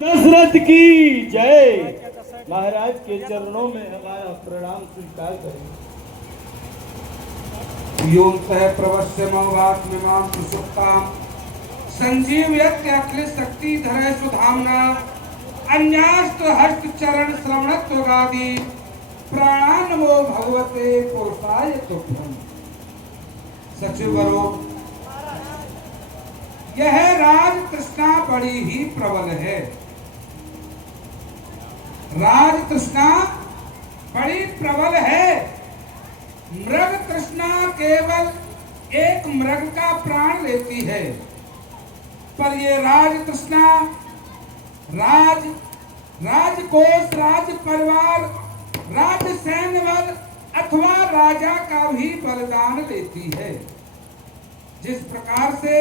दशरथ की जय। महाराज के चरणों में हमारा प्रणाम स्वीकार करें। यों सह प्रवस्य मवात्मिमां सुसुप्तां संजीवयत्य अखिल शक्ति धरे सुधाम्ना अन्यास्त हस्त चरण श्रवणत्वगादि प्राणान्मो भगवते पुरुषाय तुभ्यं। सचिव करो, यह राज तृष्णा बड़ी ही प्रबल है। राज तृष्णा बड़ी प्रबल है। मृग तृष्णा केवल एक मृग का प्राण लेती है, पर ये राज तृष्णा राजकोष, राज परिवार, राज सैन्य बल अथवा राजा का भी बलिदान लेती है। जिस प्रकार से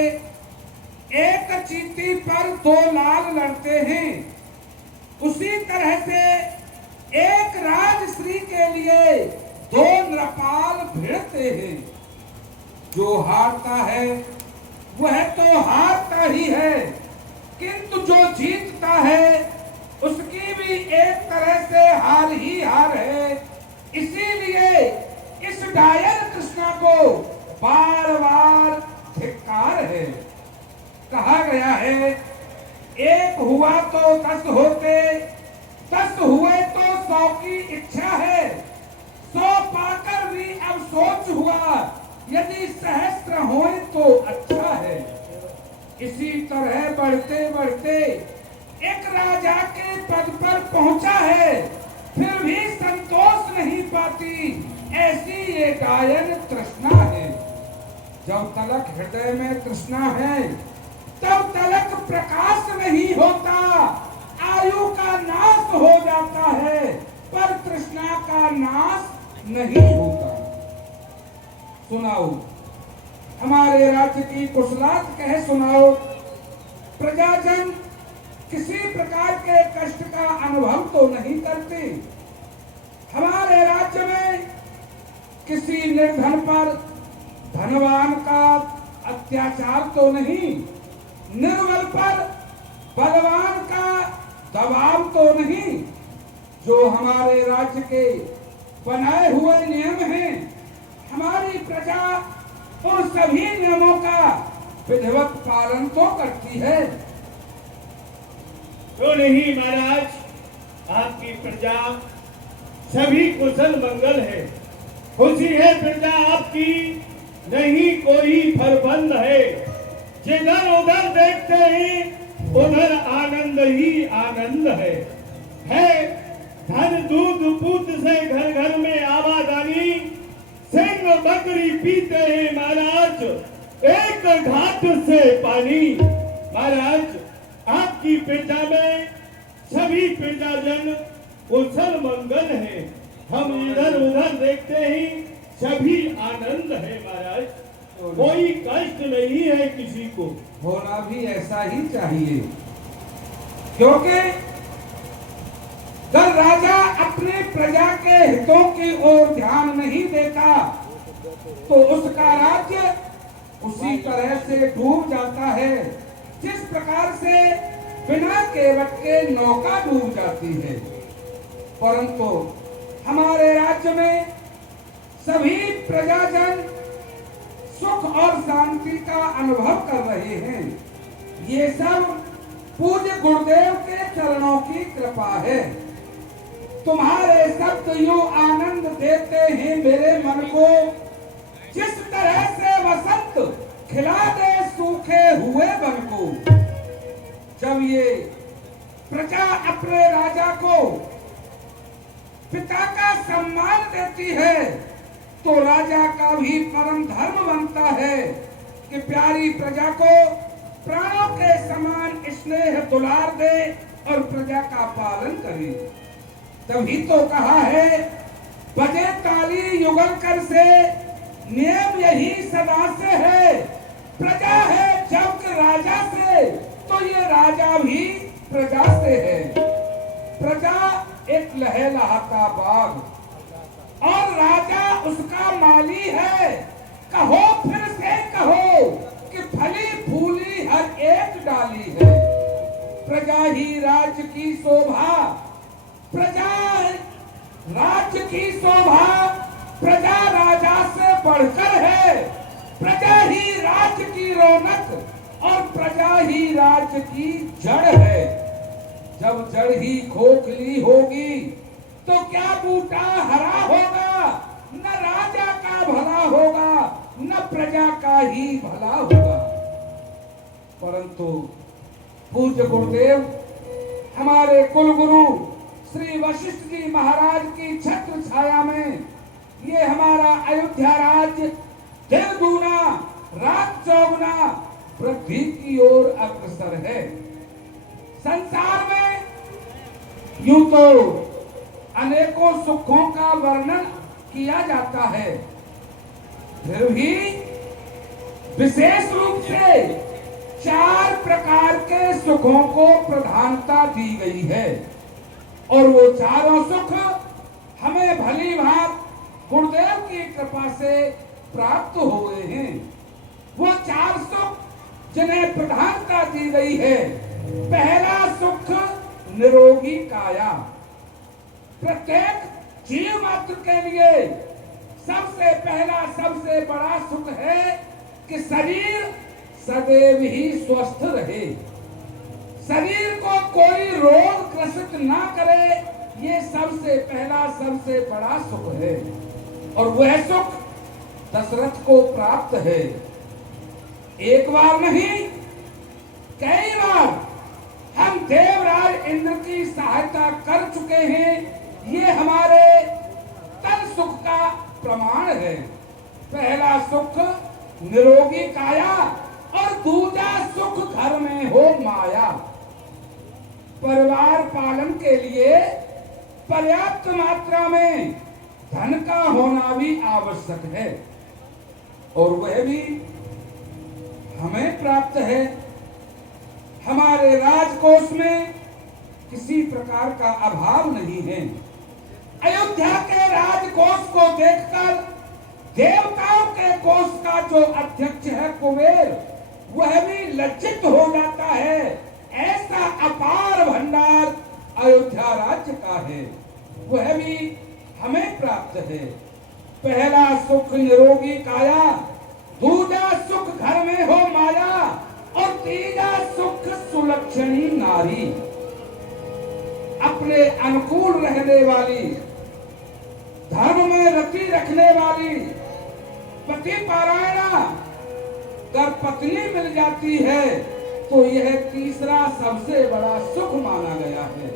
एक चींटी पर दो लाल लड़ते हैं, उसी तरह से एक राजश्री के लिए दो नृपाल भिड़ते हैं। जो हारता है वह तो हारता ही है, किंतु जो जीतता है उसकी भी एक तरह से हार ही हार है। इसीलिए इस डायन तृष्णा को बार बार धिक्कार है। कहा गया है, एक हुआ तो 10 होते, 10 हुए तो 100 की इच्छा है। 100 पाकर भी अब सोच हुआ, यदि सहस्त्र होए तो अच्छा है। इसी तरह बढ़ते बढ़ते एक राजा के पद पर पहुंचा है, फिर भी संतोष नहीं पाती। ऐसी ये डायन तृष्णा है। जब तलक हृदय में तृष्णा है तब तलक प्रकाश नहीं होता, आयु का नाश हो जाता है, पर तृष्णा का नाश नहीं होता। सुनाओ, हमारे राज्य की कुशलात कह सुनाओ। प्रजाजन किसी प्रकार के कष्ट का अनुभव तो नहीं करते। हमारे राज्य में किसी निर्धन पर धनवान का अत्याचार तो नहीं, निर्बल पर बलवान का दबाव तो नहीं। जो हमारे राज्य के बनाए हुए नियम हैं, हमारी प्रजा उन सभी नियमों का विधिवत पालन तो करती है। तो नहीं महाराज, आपकी प्रजा सभी कुशल मंगल है, खुशी है प्रजा आपकी, नहीं कोई फरबंद है। जिधर उधर देखते हैं उधर आनंद ही आनंद है। धन दूध पूत से घर घर में आबादानी, सिंह बकरी पीते हैं महाराज एक घाट से पानी। महाराज, आपकी प्रजा में सभी प्रजाजन कुशल मंगल है। हम इधर उधर देखते हैं सभी आनंद है महाराज, कोई कष्ट नहीं है किसी को। होना भी ऐसा ही चाहिए, क्योंकि जब राजा अपने प्रजा के हितों की ओर ध्यान नहीं देता तो उसका राज्य उसी तरह से डूब जाता है, जिस प्रकार से बिना केवट के नौका डूब जाती है। परंतु हमारे राज्य में सभी प्रजाजन सुख और शांति का अनुभव कर रहे हैं। ये सब पूज्य गुरुदेव के चरणों की कृपा है। तुम्हारे शब्द यूं आनंद देते हैं मेरे मन को, जिस तरह से वसंत खिला दे सूखे हुए वन को। जब ये प्रजा अपने राजा को पिता का सम्मान देती है तो राजा का भी परम धर्म बनता है कि प्यारी प्रजा को प्राणों के समान स्नेह दुलार दे और प्रजा का पालन करे। तभी तो कहा है, बजे ताली युगल कर से, नियम यही सदा से है। प्रजा है जब राजा से, तो ये राजा भी प्रजा से है। प्रजा एक लहलहाता बाग और राजा उसका माली है। कहो फिर से कहो कि फली फूली हर एक डाली है। प्रजा ही राज्य की शोभा, प्रजा राज्य की शोभा, प्रजा राजा से बढ़कर है, प्रजा ही राज्य की रौनक और प्रजा ही राज्य की जड़ है। जब जड़ ही खोखली होगी तो क्या बूटा हरा होगा, न राजा का भला होगा न प्रजा का ही भला होगा। परंतु पूज्य गुरुदेव हमारे कुलगुरु श्री वशिष्ठ जी महाराज की छत्र छाया में ये हमारा अयोध्या राज्य दिन दूना रात चौगुना वृद्धि की ओर अग्रसर है। संसार में यूं तो अनेकों सुखों का वर्णन किया जाता है, फिर भी विशेष रूप से 4 प्रकार के सुखों को प्रधानता दी गई है और वो चारों सुख हमें भली भांति गुरुदेव की कृपा से प्राप्त हुए हैं। वो 4 सुख जिन्हें प्रधानता दी गई है, पहला सुख निरोगी काया। प्रत्येक जीव मात्र के लिए सबसे पहला सबसे बड़ा सुख है कि शरीर सदैव ही स्वस्थ रहे, शरीर को कोई रोग ग्रसित ना करे, ये सबसे पहला सबसे बड़ा सुख है। और वह सुख दशरथ को प्राप्त है। एक बार नहीं कई बार हम देवराज इंद्र की सहायता कर चुके हैं, ये हमारे तन सुख का प्रमाण है। पहला सुख निरोगी काया और दूसरा सुख घर में हो माया। परिवार पालन के लिए पर्याप्त मात्रा में धन का होना भी आवश्यक है और वह भी हमें प्राप्त है। हमारे राजकोष में किसी प्रकार का अभाव नहीं है। अयोध्या के राजकोष को देखकर देवताओं के कोष का जो अध्यक्ष है कुबेर, वह भी लज्जित हो जाता है। ऐसा अपार भंडार अयोध्या राज्य का है, वह भी हमें प्राप्त है। पहला सुख निरोगी काया, दूसरा सुख घर में हो माया और तीसरा सुख सुलक्षणी नारी। अपने अनुकूल रहने वाली, धर्म में रति रखने वाली पति पारायणा अगर पत्नी मिल जाती है तो यह तीसरा सबसे बड़ा सुख माना गया है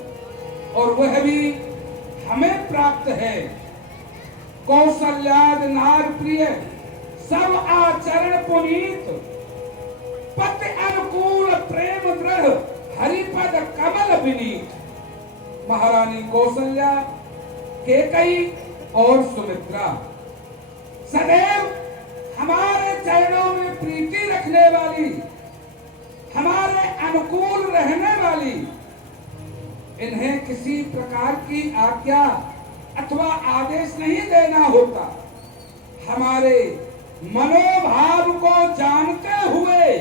और वह भी हमें प्राप्त है। कौशल्याद नार प्रिय सब आचरण पुनीत, पति अनुकूल प्रेम दृढ़ हरिपद कमल विनीत। महारानी कौशल्या, केकई और सुमित्रा सदैव हमारे चरणों में प्रीति रखने वाली, हमारे अनुकूल रहने वाली। इन्हें किसी प्रकार की आज्ञा अथवा आदेश नहीं देना होता। हमारे मनोभाव को जानते हुए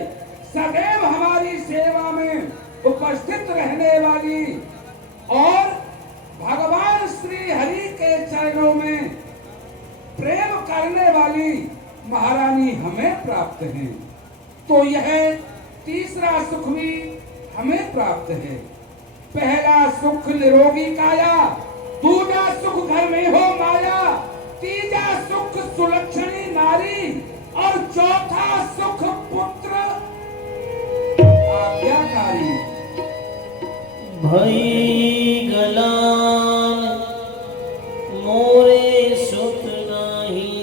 सदैव हमारी सेवा में उपस्थित रहने वाली और भगवान श्री हरि के चरणों में प्रेम करने वाली महारानी हमें प्राप्त है। तो यह तीसरा सुख भी हमें प्राप्त है। पहला सुख निरोगी काया, दूसरा सुख घर में हो माया, तीसरा सुख सुलक्षणी नारी और चौथा सुख पुत्र आज्ञाकारी। भई गलान मोरे सुत नाही,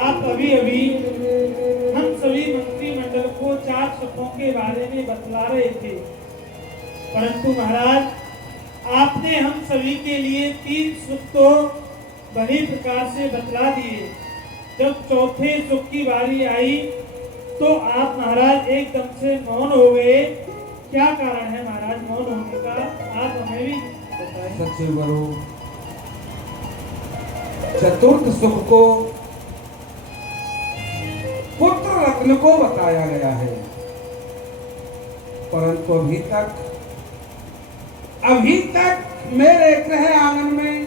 आप अभी अभी हम सभी मंत्रिमंडल को 4 सुखों के बारे में बतला रहे थे, परंतु महाराज आपने हम सभी के लिए 3 सुख तो बड़ी प्रकार से बतला दिए। जब चौथे सुख की बारी आई तो आप महाराज एकदम से मौन हो गए। क्या कारण है महाराज मौन होने का, आप हमें भी बताएं। सच्चे गुरु, चतुर्थ सुख को पुत्र रत्न को बताया गया है, परंतु अभी तक मेरे गृह आंगन में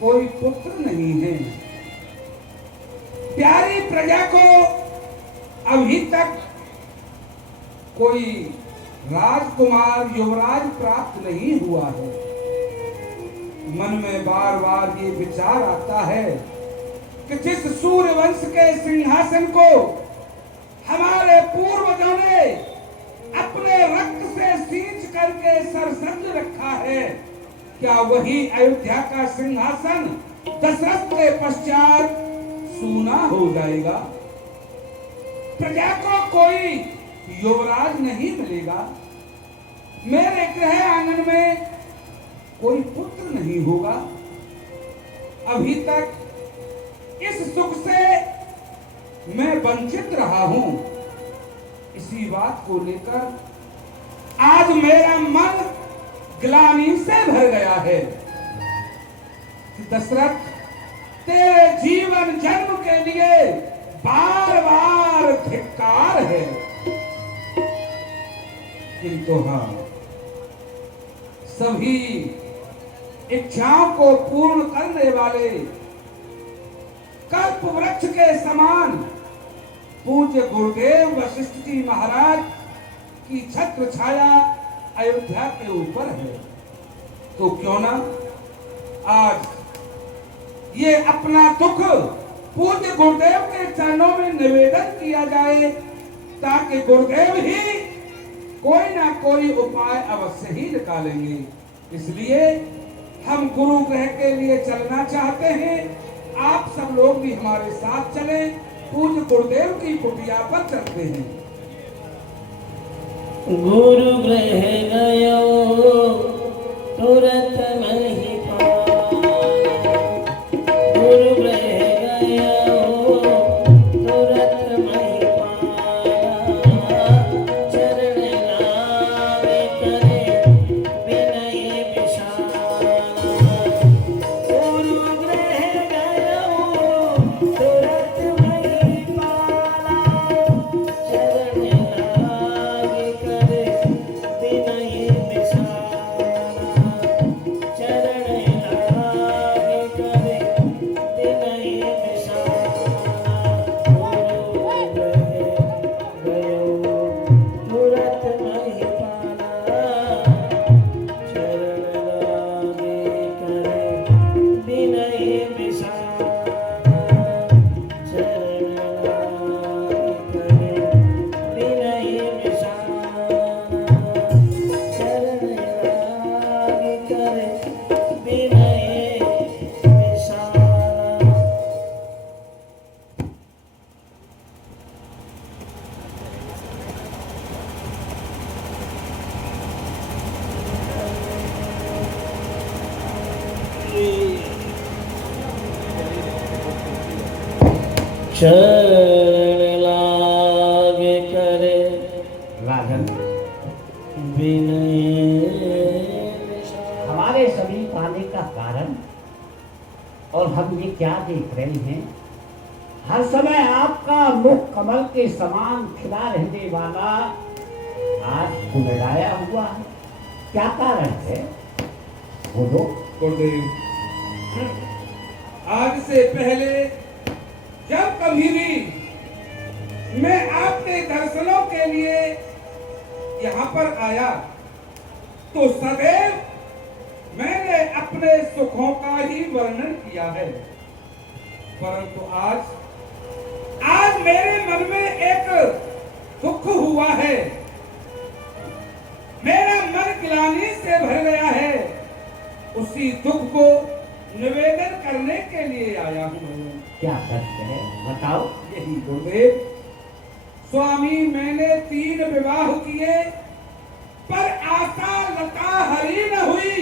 कोई पुत्र नहीं है। प्यारी प्रजा को अभी तक कोई राजकुमार युवराज प्राप्त नहीं हुआ है। मन में बार बार ये विचार आता है कि जिस सूर्यवंश के सिंहासन को हमारे पूर्वजों ने अपने रक्त से सींच करके सरसंज रखा है, क्या वही अयोध्या का सिंहासन दशरथ के पश्चात सूना हो जाएगा? प्रजा को कोई युवराज नहीं मिलेगा, मेरे गृह आंगन में कोई पुत्र नहीं होगा। अभी तक इस सुख से मैं वंचित रहा हूं। इसी बात को लेकर आज मेरा मन ग्लानि से भर गया है कि दशरथ, तेरे जीवन जन्म के लिए बार बार धिक्कार है। किंतु हाँ, सभी इच्छाओं को पूर्ण करने वाले कल्प वृक्ष के समान पूज्य गुरुदेव वशिष्ठ जी महाराज की छत्र छाया अयोध्या के ऊपर है, तो क्यों ना आज ये अपना दुख पूज्य गुरुदेव के चरणों में निवेदन किया जाए, ताकि गुरुदेव ही कोई ना कोई उपाय अवश्य ही निकालेंगे। इसलिए हम गुरु ग्रह के लिए चलना चाहते हैं। आप सब लोग भी हमारे साथ चलें, पूज्य गुरुदेव की कुटिया पर चलते हैं। गुरु गृह गयो तुरंत नहीं पाया, गुरु गृह गयो तुरंत नहीं पाया, चरण लागे करे विनय विशाला, गुरु गृह गयो तुरंत नहीं पाया, चरण लागे करे विनय विशाला, चरण लागे करे विनय विशाला, गुरु गृह गयो तुरंत नहीं पाया, चरण लागे करे विनय विशाला, चरण लागे करे विनय विशाला, चरण लागे करे विनय विशाला। चरण लागे करे राजन, विनय हमारे सभी पाने का कारण और हम ये क्या देख रहे हैं, हर समय आपका मुख कमल के समान खिला रहने वाला आज कुमलाया हुआ है, क्या कारण है? बोलो। गुरुदेव, आज से पहले जब कभी भी मैं आपके दर्शनों के लिए यहाँ पर आया, तो सदैव मैंने अपने सुखों का ही वर्णन किया है, परंतु आज मेरे मन में एक दुख हुआ है, मेरा मन ग्लानि से भर गया है। उसी दुख को निवेदन करने के लिए आया हूँ। क्या कष्ट है, बताओ। यही गुरुदेव, स्वामी मैंने 3 विवाह किए, पर आशा लता हरी न हुई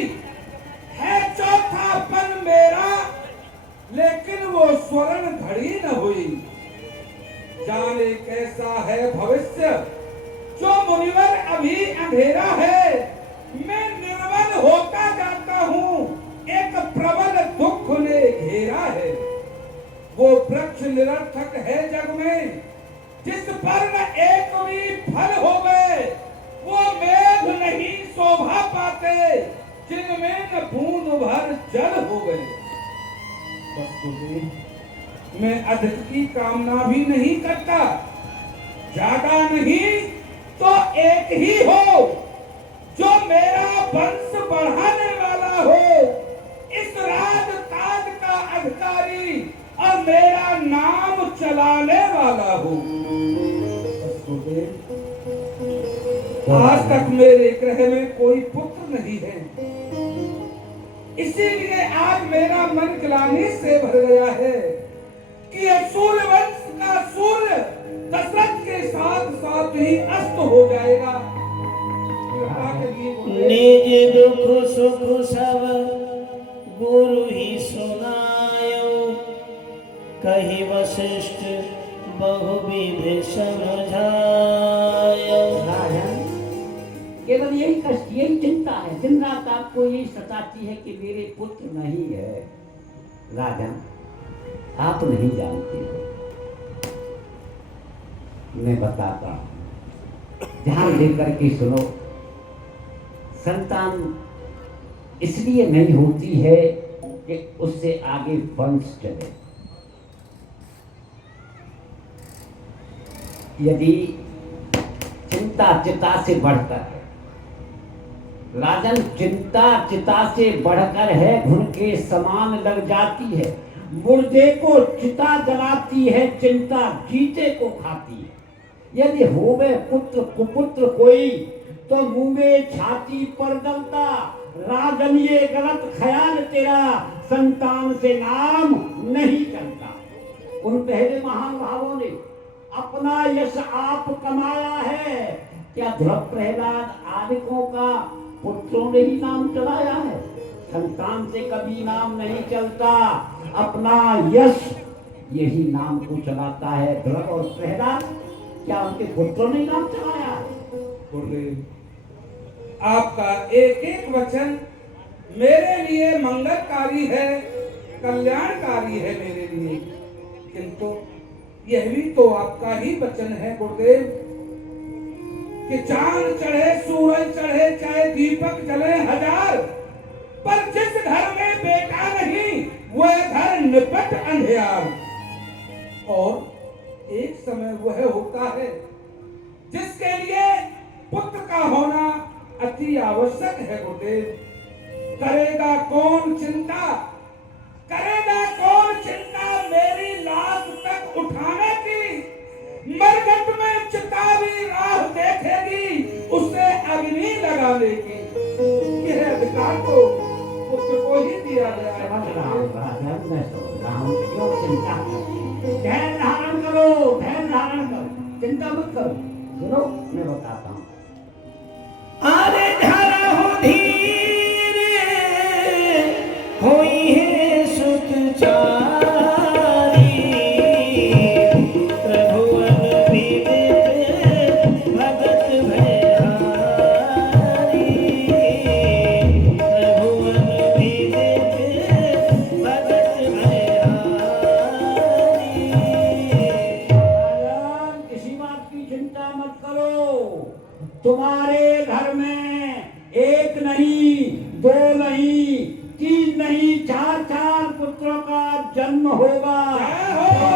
है, चौथापन मेरा लेकिन वो स्वर्ण घड़ी न हुई। जाने कैसा है भविष्य, जो मुनिवर अभी अंधेरा है, मैं निर्बल होता जाता हूँ, एक प्रबल दुख ने घेरा है। वो वृक्ष निरर्थक है जग में, जिस पर न एक भी फल होवे, वो मेघ नहीं शोभा पाते, जिनमें न बूंद भर जल होवे। बस गुरुदेव, मैं अधिक की कामना भी नहीं करता, ज्यादा नहीं तो एक ही हो, जो मेरा वंश बढ़ाने वाला हो, इस राज ताज का अधिकारी और मेरा नाम चलाने वाला हो। आज तक मेरे ग्रह में कोई पुत्र नहीं है, इसीलिए आज मेरा मन ग्लानि से भर गया है कि ये सूर्यवंश का सूर्य दशरथ के साथ साथ ही अस्त हो जाएगा। कृपा करिए गुरुदेव। निज दुख सुख सब गुरु ही सुनायो, कही वशिष्ठ बहुविध समझायो। राजन, केवल यही कष्ट, यही चिंता है, दिन रात आपको यही सताती है कि मेरे पुत्र नहीं है। राजन, आप नहीं जानते हो, मैं बताता हूं, ध्यान देकर के सुनो। संतान इसलिए नहीं होती है कि उससे आगे वंश चले। यदि चिंता चिता से बढ़कर है, राजन, चिंता चिता से बढ़कर है, घुन के समान लग जाती है, मुर्दे को चिता जलाती है, चिंता जीते को खाती है। यदि होवे पुत्र कुपुत्र कोई, तो मुंह में छाती पर दलता। राजन, ये गलत ख्याल तेरा, संतान से नाम नहीं चलता। उन पहले महानुभावों ने अपना यश आप कमाया है, क्या ध्रुव प्रहलाद आदिकों का पुत्रों ने ही नाम चलाया है? संतान से कभी नाम नहीं चलता, अपना यश यही नाम को चलाता है। ध्रुव और प्रहलाद, क्या उनके पुत्रों ने नाम चलाया है? गुरुदेव, आपका एक एक वचन मेरे लिए मंगलकारी है, कल्याणकारी है मेरे लिए, किंतु यह भी तो आपका ही वचन है गुरुदेव कि चांद चढ़े सूरज चढ़े चाहे दीपक जले हजार, पर जिस घर में बेटा नहीं वह घर निपट अंधियार। और एक समय वह होता है जिसके लिए पुत्र का होना अति आवश्यक है गुरुदेव। करेगा कौन चिंता, करेगा कौन चिंता मेरी लाश तक उठाने की? मरघट में चिता भी राह देखेगी, उसे अग्नि लगा देगी। यह अधिकार तो पुत्र को ही दिया गया है। समझ रहा हूँ राजन, मैं समझ रहा हूँ, क्यों चिंता करती? धैर्य धारण करो, धैर्य धारण करो, चिंता मत करो। सुनो, मैं बताता हूँ। अरे धरा हो धीरे, होई है सुत चारी, प्रभुवन विदित भगत भयहारी, प्रभुवन विदित भगत भयहारी। राजन, किसी बात की चिंता मत करो। तुम्हारे घर में एक नहीं, दो नहीं, तीन नहीं, चार चार पुत्रों का जन्म होगा।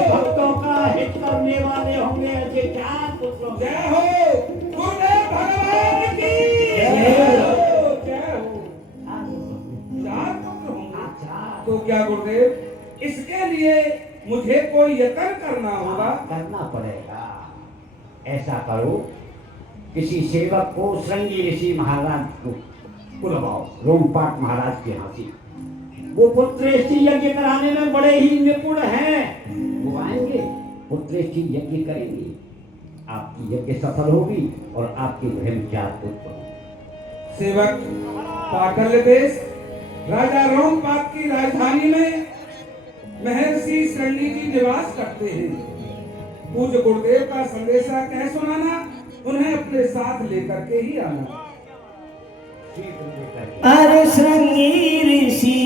भक्तों का हित करने वाले होंगे ऐसे चार पुत्रों। जय हो गुरुदेव भगवान की जय हो। जय हो। चार पुत्र होंगे अच्छा, तो क्या गुरुदेव, इसके लिए मुझे कोई यत्न करना होगा? करना पड़ेगा। ऐसा करो, किसी सेवक को श्रृंगी ऋषि महाराज को बुलवाओ, रोमपाट महाराज के यहाँ से। वो पुत्रेष्टि यज्ञ कराने में बड़े ही निपुण हैं। वो आएंगे, पुत्रेष्टि यज्ञ करेंगे, आपकी यज्ञ सफल होगी और आपके गृह में चार पुत्र होंगे। सेवक पाटल देश राजा रोमपाट की राजधानी में महर्षि श्रृंगी जी निवास करते हैं। पूज्य गुरुदेव का संदेशा कह सुनाना, उन्हें अपने साथ लेकर के ही आना। अरे श्रृंगी ऋषि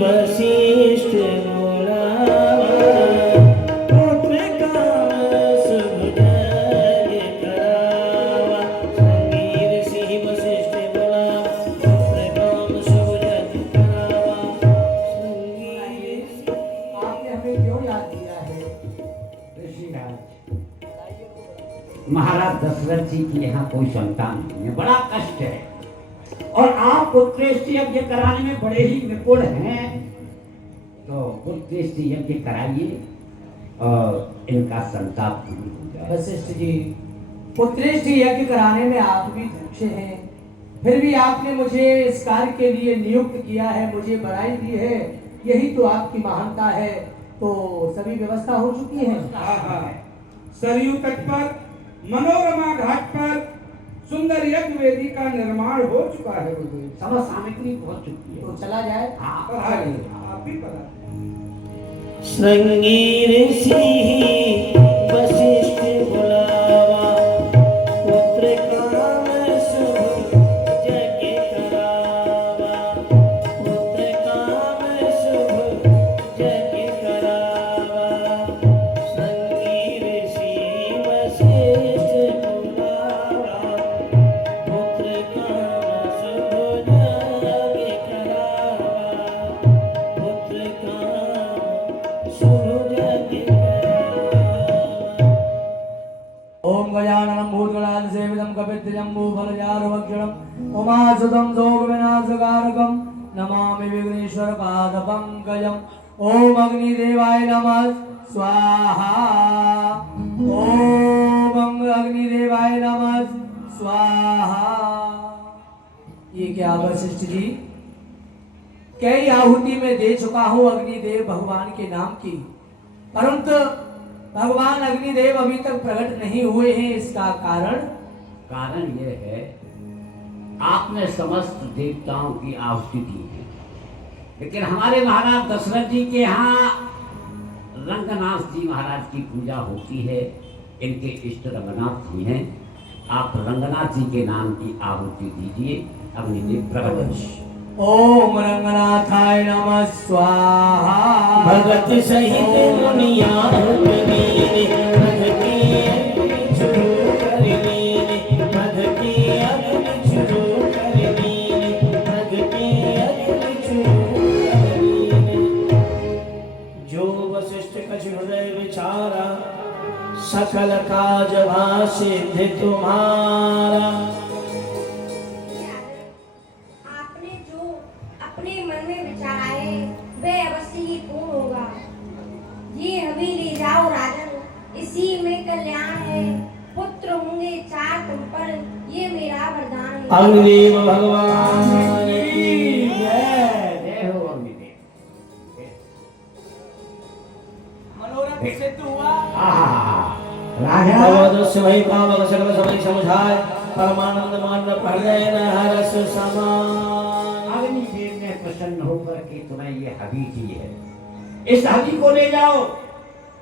वशिष्ठ बोला, पुत्र का शुभ महाराज दशरथ जी की यहाँ कोई संतान नहीं है, बड़ा कष्ट है और आप पुत्रेष्टि यज्ञ कराने में बड़े ही निपुण हैं, तो पुत्रेष्टि यज्ञ कराइए और इनका संताप दूर हो जाए। वशिष्ठ जी, पुत्रेष्टि यज्ञ कराने में आप भी दक्ष हैं, फिर भी आपने मुझे इस कार्य के लिए नियुक्त किया है, मुझे बधाई दी है, यही तो आपकी महानता है। तो सभी व्यवस्था हो चुकी है। सरयू तट पर मनोरमा घाट पर सुंदर यज्ञ वेदी का निर्माण हो चुका है। सब सामग्री पहुंच चुकी है, तो चला जाए। आप भी पता श्रृंगी ऋषि वशिष्ठ बुलावा, पुत्र काम शुभ यज्ञ करावा, पुत्र काम शुभ यज्ञ करावा। श्रृंगी ऋषि वशिष्ठ बुलावा, पुत्र काम शुभ यज्ञ करावा, पुत्र काम शुभ यज्ञ करावा। ओम गजाननं भूतगणाधिसेवितं कपित्थजम्बूफलचारुभक्षणं उमासुतं शोकविनाशकारकं नमामि विघ्नेश्वरपादपङ्कजम्। ओम अग्निदेवाय नमः स्वाहा, ओम अग्निदेवाय नमः स्वाहा। ये क्या वशिष्ठ जी, कई आहुति में दे चुका हूँ अग्निदेव भगवान के नाम की, परंतु भगवान अग्निदेव अभी तक प्रकट नहीं हुए हैं। इसका कारण यह है, आपने समस्त देवताओं की आहुति दी है, लेकिन हमारे महाराज दशरथ जी के यहाँ रंगनाथ जी महाराज की पूजा होती है, इनके इष्ट रंगनाथ जी हैं। आप रंगनाथ जी के नाम की आहुति दीजिए, अग्निदेव प्रकट होंगे। ओम रंगनाथाय नमः स्वाहा। भगत सहित मुनिया हुक्मीने, भगती अग्नि शुरू करनीने, भगती अग्नि शुरू करनीने, भगती अग्नि शुरू करनीने। जो वशिष्ठ कछ हृदय विचारा, सकल काज भा सिद्धि तुम्हारा। आपने जो अपने मन में विचार आए वह अवश्य ही पूर्ण होगा। ये हमें ले जाओ राजन, इसी में कल्याण है। पुत्र होंगे 4 तुम पर, ये मेरा वरदान है। अग्निदेव भगवान की जय हो अग्निदेव। मनोरथ सिद्ध हुआ। राजा भगवदस्य वही पावक सकल समय समझाय, परमानंद मान हृदय न हरस समान। अग्निदेव ने प्रसन्न होकर के तुम्हें ये हबी दी है, इस हबी को ले जाओ,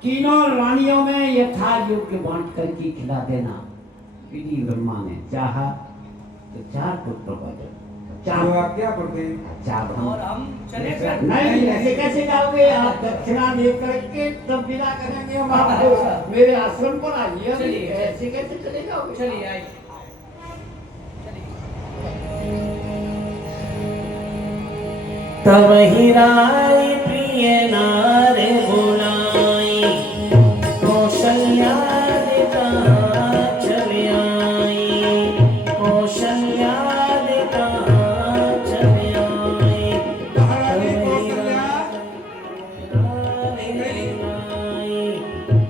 तीनों रानियों में यथा योग्य बांट करके खिला देना। विधि ब्रह्मा ने चाहा तो 4 पुत्र बचे, 4 आज्ञा गुरुदेव। 4 और हम चले नहीं, ऐसे कैसे जाओगे आप? दक्षिणा दे करके तब विदा करेंगे हम आपको। मेरे आश्रम पर आइए, चलिए। ऐसे कैसे चले जाओगे? चलिए आइए। तब ही राय प्रिय नार बुलाई, कौशल्या ने कहा चले आई, कौशल्या ने कहा चले आई। महारानी कौशल्या,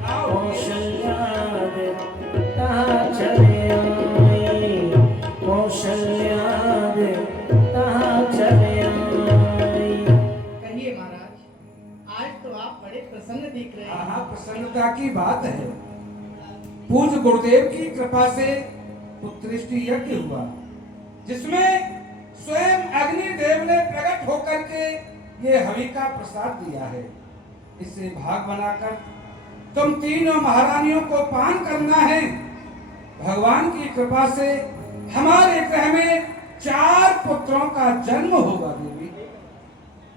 कौशल्या ने कहा चले आई, कौशल्या ने कहा चले आई। कहिए महाराज, आज तो आप बड़े प्रसन्न दिख रहे हैं। हाँ, प्रसन्नता की बात है। पूज्य गुरुदेव की कृपा से पुत्रेष्टि यज्ञ हुआ, जिसमें स्वयं अग्निदेव ने प्रकट होकर के ये हवि का प्रसाद दिया है। इसे भाग बनाकर तुम तीनों महारानियों को पान करना है। भगवान की कृपा से हमारे ग्रह में 4 पुत्रों का जन्म होगा देवी।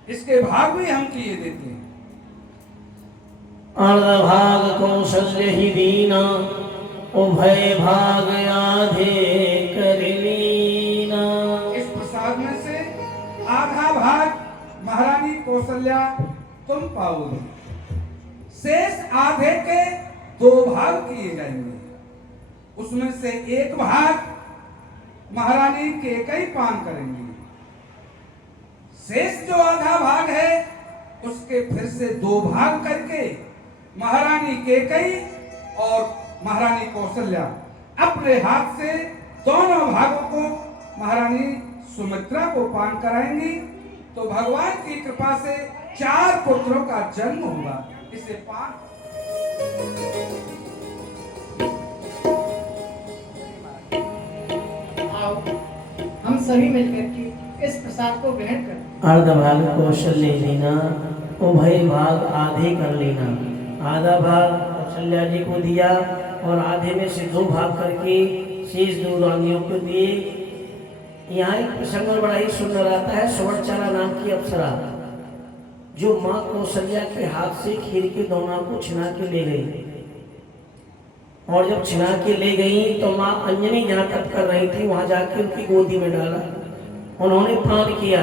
इसके भाग भी हम किए देते हैं। अर्धभाग कौशल्य ही दीना, उभय भाग आधे कर लीना। इस प्रसाद में से आधा भाग महारानी कौशल्या तुम पाओगे, शेष आधे के 2 भाग किए जाएंगे। उसमें से एक भाग महारानी कैकेयी पान करेंगी। शेष जो आधा भाग है उसके फिर से 2 भाग करके महारानी कैकेयी और महारानी कौशल्या अपने हाथ से दोनों भागों को महारानी सुमित्रा को पान कराएंगी। तो भगवान की कृपा से 4 पुत्रों का जन्म होगा। इसे पान आओ हम सभी मिलकर के इस प्रसाद को ग्रहण करें। अर्धभाग कौशल्य लेना, उभय भाग आधे कर लेना। आधा भाग कौशल्या जी को दिया और आधे में से 2 भाग करके शेष 2 रानियों को दिए। यहाँ एक प्रसंग बड़ा ही सुंदर आता है। सुवर्णचाला नाम की अप्सरा जो माँ कौशल्या के हाथ से खीर के दोना को छिना के ले गई, और जब छिना के ले गई तो माँ अंजनी जहाँ तप कर रही थी वहां जाके उनकी गोदी में डाला, उन्होंने पान किया।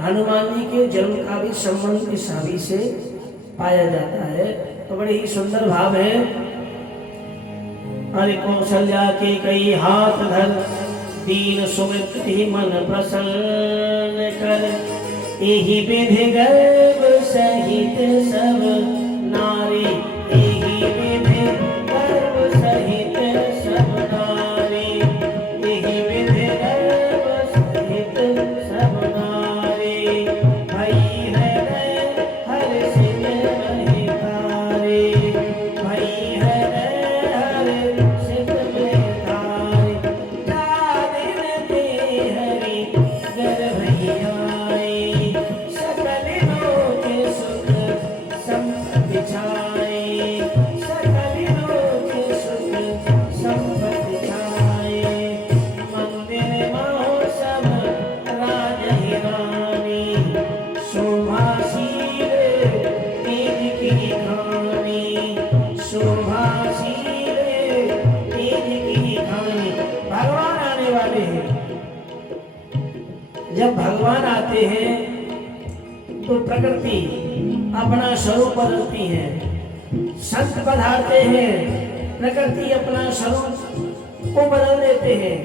हनुमान जी के जन्म का भी संबंध इस हवि से पाया जाता है। तो बड़े ही सुंदर भाव है। अरे कौशल्या के कई हाथ धर, दीन सुमित्रि मन प्रसन्न कर, एहि विधि गर्भ सहित सब नारी, एहि विधि गर्भ सहित सब नारी, एहि विधि गर्भ सहित सब नारी, भई है हर्षित महितारी, भई है हर्षित महितारी, दादिन ते हरि गर्भ आई, सकल लोक सुख संपत्ति छाई, सकल लोक सुख संपत्ति छाई, मंदिर महोत्सव राजहि रानी, शोभाशील तेज की खानी, शोभाशील तेज की खानी। भगवान आने वाले हैं। जब भगवान आते हैं तो प्रकृति अपना स्वरूप बदलती है। संत पधारते हैं, प्रकृति अपना स्वरूप को बदल देते हैं।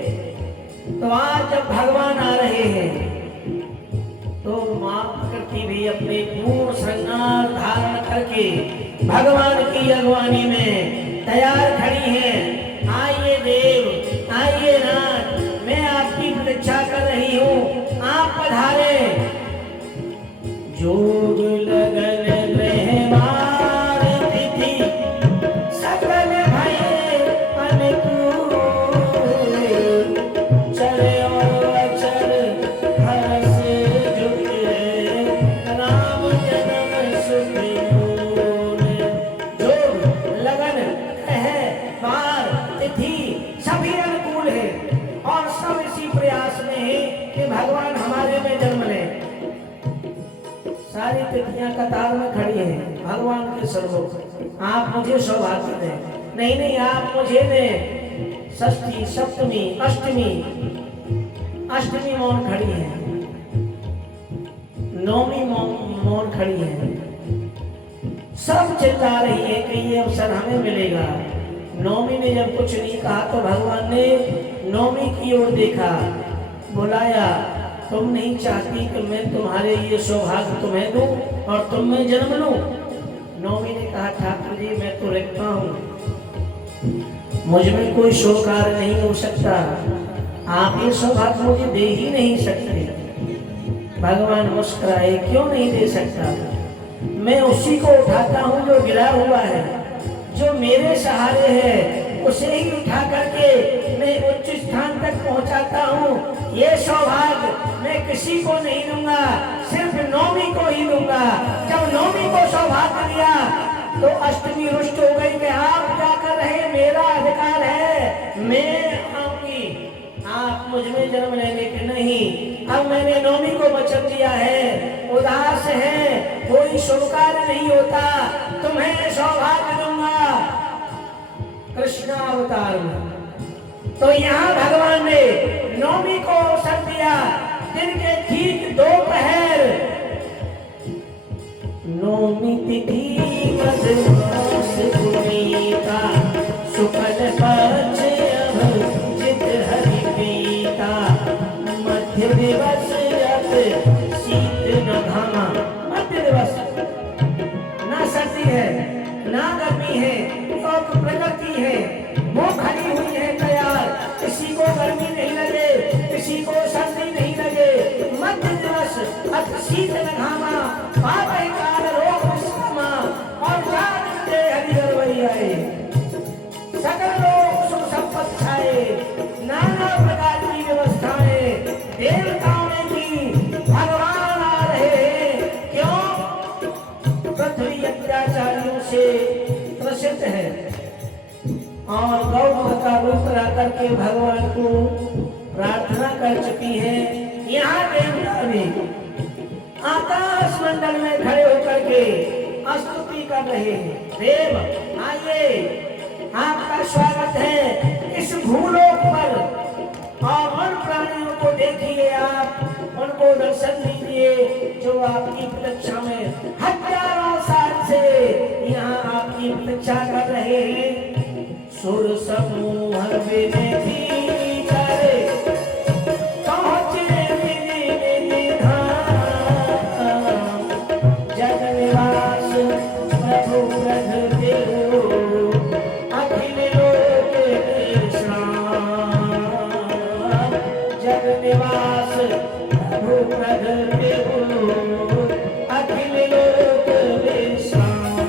तो आज जब भगवान आ रहे हैं तो माँ प्रकृति भी अपने पूर्ण श्रृंगार धारण करके भगवान की अगवानी में तैयार खड़ी है। आइए देव, आइए नाथ, मैं आपकी प्रतीक्षा कर रही हूँ, आप पधारे। जोग लगन रहमान तिथि, सकल भये अनुकूल, चले और अचल हर्ष जुटे, राम जन्म सुख मूल। जोग लगन है बार तिथि सभी अनुकूल है और सब इसी प्रयास में है कि भगवान हमारे में जन्म लें। सारी तिथियां कतार में खड़ी हैं भगवान के सर्वोप। आप मुझे सौभाग्य दें। नहीं नहीं, आप मुझे दें। षष्ठी, सप्तमी, अष्टमी, अष्टमी मौन खड़ी है, नौमी मौन खड़ी है। सब चिल्ला रही है कि ये अवसर हमें मिलेगा। नौमी ने जब कुछ नहीं कहा तो भगवान ने नौमी की ओर देखा, बुलाया। तुम नहीं चाहती कि मैं तुम्हारे ये सौभाग्य तुम्हें दूं और तुम में जन्म लूं? नौमी ने कहा, ठाकुर जी मैं तो रखता हूं, मुझ में कोई शुभ कार्य नहीं हो सकता, आप ये सौभाग्य मुझे दे ही नहीं सकते। भगवान मुस्कुराए, क्यों नहीं दे सकता? मैं उसी को उठाता हूँ जो गिरा हुआ है, जो मेरे सहारे है, उसे ही उठा करके मैं उच्च स्थान तक पहुंचाता हूँ। ये सौभाग्य मैं किसी को नहीं दूंगा, सिर्फ नौमी को ही दूंगा। जब नौमी को सौभाग्य दिया तो अष्टमी रुष्ट हो गई कि आप क्या कर रहे, मेरा अधिकार है, मैं आऊंगी, आप मुझ में जन्म लेने के नहीं। अब मैंने नौमी को वचन दिया है, उदास है, कोई शुभ कार्य नहीं होता, तुम्हें सौभाग्य दूंगा। कृष्ण अवतार में तो यहाँ भगवान ने नौमी को अवसर दिया। दिन के ठीक दोपहर, नौमी तिथि मधुमास पुनीता, शुक्ल पक्ष का रूप ला करके भगवान को प्रार्थना कर चुकी है। यहाँ देवता भी आकाश मंडल में खड़े होकर के स्तुति कर रहे हैं। देव आइए, आपका स्वागत है इस भूलोक पर, और उन प्राणियों को देखिए, आप उनको दर्शन दीजिए जो आपकी प्रतीक्षा में हजारों साल से यहाँ आपकी प्रतीक्षा कर रहे हैं। सुर समूह विनती करे पहुँचे जग निवास प्रभु प्रभ देव अखिल लोक विश्राम। जग निवास प्रभु प्रभ देव अखिल लोक विश्राम।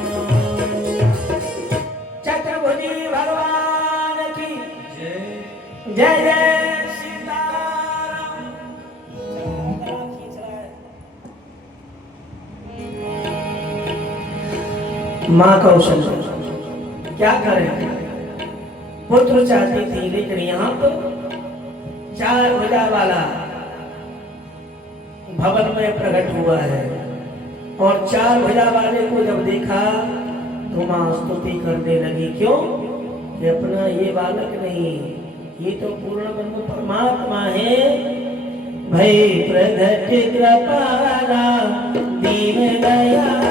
चक्रभुजी भगवान की जय जय सीताराम। माँ कौशल क्या करें, पुत्र चाहती थी, लेकिन यहाँ तो 4 भुजा वाला भवन में प्रकट हुआ है। और 4 भुजा वाले को जब देखा तो माँ स्तुति करने लगी। क्यों? कि अपना ये बालक नहीं, ये तो पूर्ण ब्रह्म परमात्मा है। भय प्रगट कृपाला दीन दयाला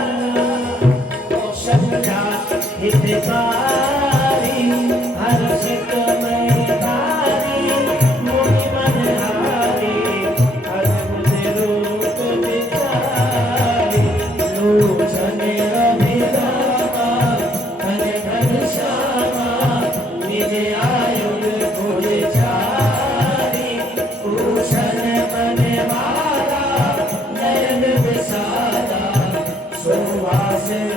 समझा हितकारी हर्षित मैदारी मुनि मनहारी अद्भुत रूप विचारी लोचन रविरामा धन धन श्यामा निज आयुध गुलचारी भूषण बनवारा नयन विसारा सुवासिन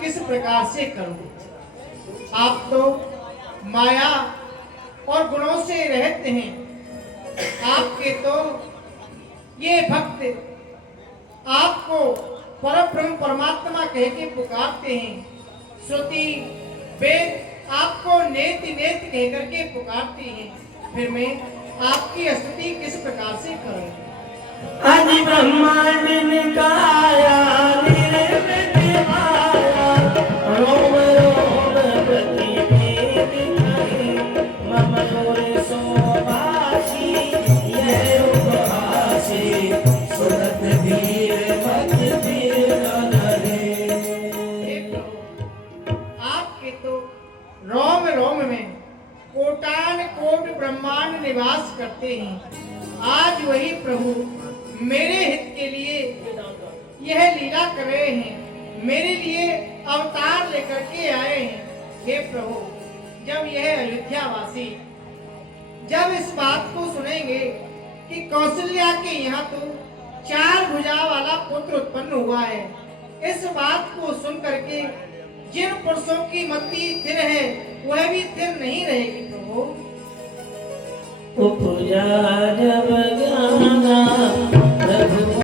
किस प्रकार से करूं? आप तो माया और गुणों से रहते हैं। आपके तो ये भक्त आपको परब्रह्म परमात्मा कह के पुकारते हैं। श्रुति वेद आपको नेति नेति कह करके पुकारती हैं। फिर मैं आपकी स्तुति किस प्रकार से करूं? आदि ब्रह्मांड निकाया निर्मित माया रोम रोम प्रतिवेद कहे मम लोरे सोभाषी यह उपहासी सुरत धीर मत धीर नरे। आपके तो रोम रोम में कोटान कोट ब्रह्मांड निवास करते हैं। आज वही प्रभु मेरे हित के लिए यह लीला कर रहे हैं, मेरे लिए अवतार लेकर के आए हैं। हे प्रभु, जब यह अयोध्यावासी जब इस बात को सुनेंगे कि कौशल्या के यहाँ तो 4 भुजा वाला पुत्र उत्पन्न हुआ है, इस बात को सुन करके जिन पुरुषों की मति स्थिर है वह भी स्थिर नहीं रहेगी। प्रभु उपजा जब